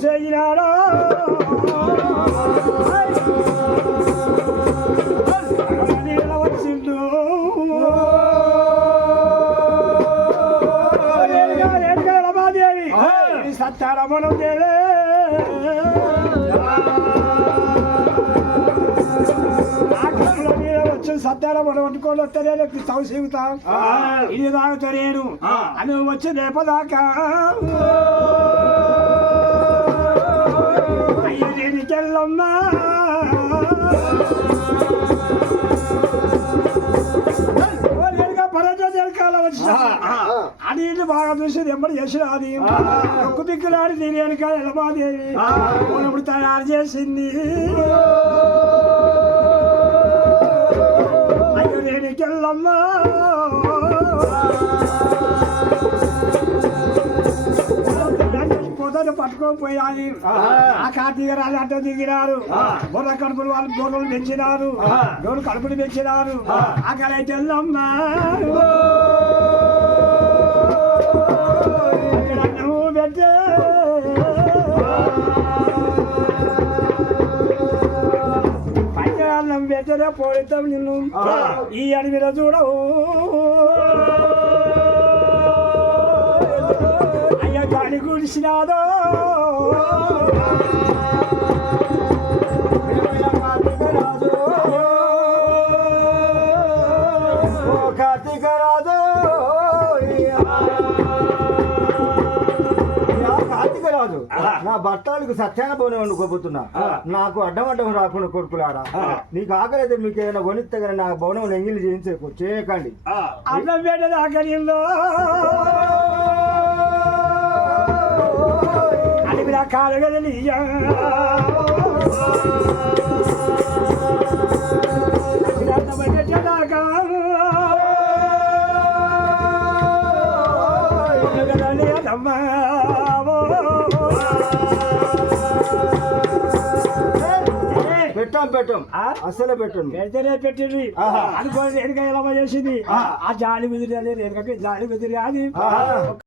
చేయినాడా వచ్చిండు రమాదేవి సత్తారమణం దేవే సత్యారమణం వండుకొని వస్తేనే చౌ సీగుతా ఇది తాగుతారేను అని వచ్చి రేపదాకా అయ్యో దేనికెళ్ళమ్మా అని ఇల్లు బాగా చూసేది ఎంబడి చేసిన అది ఒక్క దిక్కులాడి దీని వెనుక ఎలమాదేవి ఇప్పుడు తయారు చేసింది అయ్యో దేనికెళ్ళమ్మా పొద్దున పట్టుకొని పోయాలి ఆ కార్తీక రాజు అడ్డ దిగినారు బొర్ర కడుపులు వాళ్ళు గొర్రెలు పెంచినారు గొర్రెలు కడుపులు పెంచినారు అక్కడైతే వెళ్ళమ్మా పెట్టే పైన పెట్టే పోయిస్తాం నిన్ను ఈ అడవిలో చూడవు అయ్యా గాలి గుడిసినాదో కార్తీక రాజు కార్తీక రాజు నా భర్తలకు సత్యాన పోనే వండుకోబోతున్నా నాకు అడ్డం రాకుండా కొడుకులారా నీకు ఆకలి అయితే మీకు ఏదైనా కొనిస్తే కానీ నా భవనం ఎంగిలి చేయకండి అన్నం పెట్టదు ఆకలిలో అడిగిన కాలగలి పెట్టాం అసలే పెట్టండి పెడితేనే పెట్టింది అనుకోని ఎనక ఎలా చేసింది ఆ జాలి కుదిరి జాలి కుదిరి అది